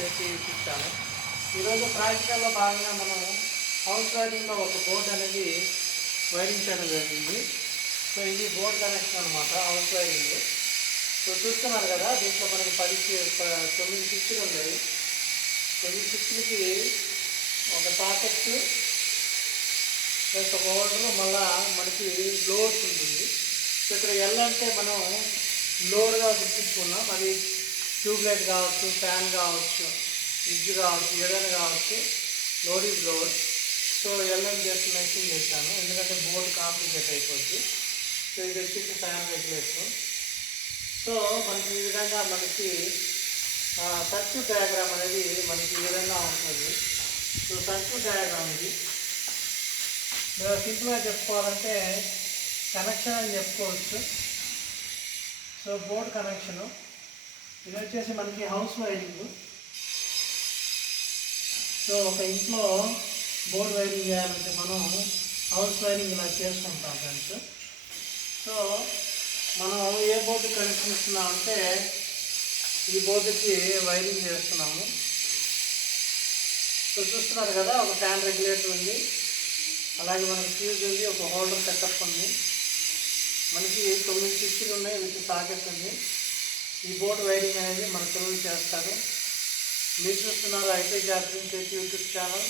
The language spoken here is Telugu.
చేసి చూపించాను. ఈరోజు ప్రాక్టికల్లో భాగంగా మనం హౌస్ వైరింగ్లో ఒక బోర్డు అనేది వైరింగ్ చేయడం జరిగింది. సో ఇది బోర్డు కనెక్షన్ అనమాట, హౌస్ వైరింగ్. సో చూస్తున్నారు కదా, దీంట్లో మనకి 9 స్విచ్లు ఉన్నాయి. 9 స్విచ్లకి ఒక సాకెట్ ఒక హోల్డర్, మళ్ళా మనకి లోడ్స్ ఉంటుంది. సో ఇక్కడ ఎల్ అంటే మనం లోడ్గా గుర్తించుకున్నాం. అది ట్యూబ్లైట్ కావచ్చు, ఫ్యాన్ కావచ్చు, ఫ్రిడ్జ్ కావచ్చు, ఏదైనా కావచ్చు. Load is load. So LM just mention చేశాను, ఎందుకంటే బోర్డు కాంప్లికేట్ అయిపోద్ది. సో ఇది వచ్చేసి ఫ్యాన్ రెగ్యులేటర్. సో మనకి ఈ విధంగా మనకి సర్క్యూట్ డయాగ్రామ్ అనేది మనకి ఈ విధంగా ఉంటుంది. సో సర్క్యూట్ డయాగ్రామ్ ఇది సింపుల్గా చెప్పుకోవాలంటే కనెక్షన్ అని చెప్పుకోవచ్చు. సో బోర్డ్ కనెక్షను ఇది వచ్చేసి మనకి హౌస్ వైరింగ్. సో ఒక ఇంట్లో బోర్డ్ వైరింగ్ చేయాలంటే మనం హౌస్ వైరింగ్ ఇలా చేసుకుంటాం ఫ్రెండ్స్. సో మనం ఏ బోర్డు కనెక్షన్ ఇస్తున్నామంటే ఈ బోర్డుకి వైరింగ్ చేస్తున్నాము. సో చూస్తున్నారు కదా, ఒక ఫ్యాన్ రెగ్యులేటర్ ఉంది, అలాగే మనకి ఫ్యూజ్ ఉంది, ఒక హోల్డర్ సెటప్ ఉంది, మనకి 9 స్విచ్లు ఉన్నాయి, విత్ సాకెట్ ఉంది. ఈ బోర్డు వైరింగ్ అనేది మన పిల్లలు చేస్తారు. మీరు చూస్తున్నారు ఐటీ జాబ్ యూట్యూబ్ ఛానల్.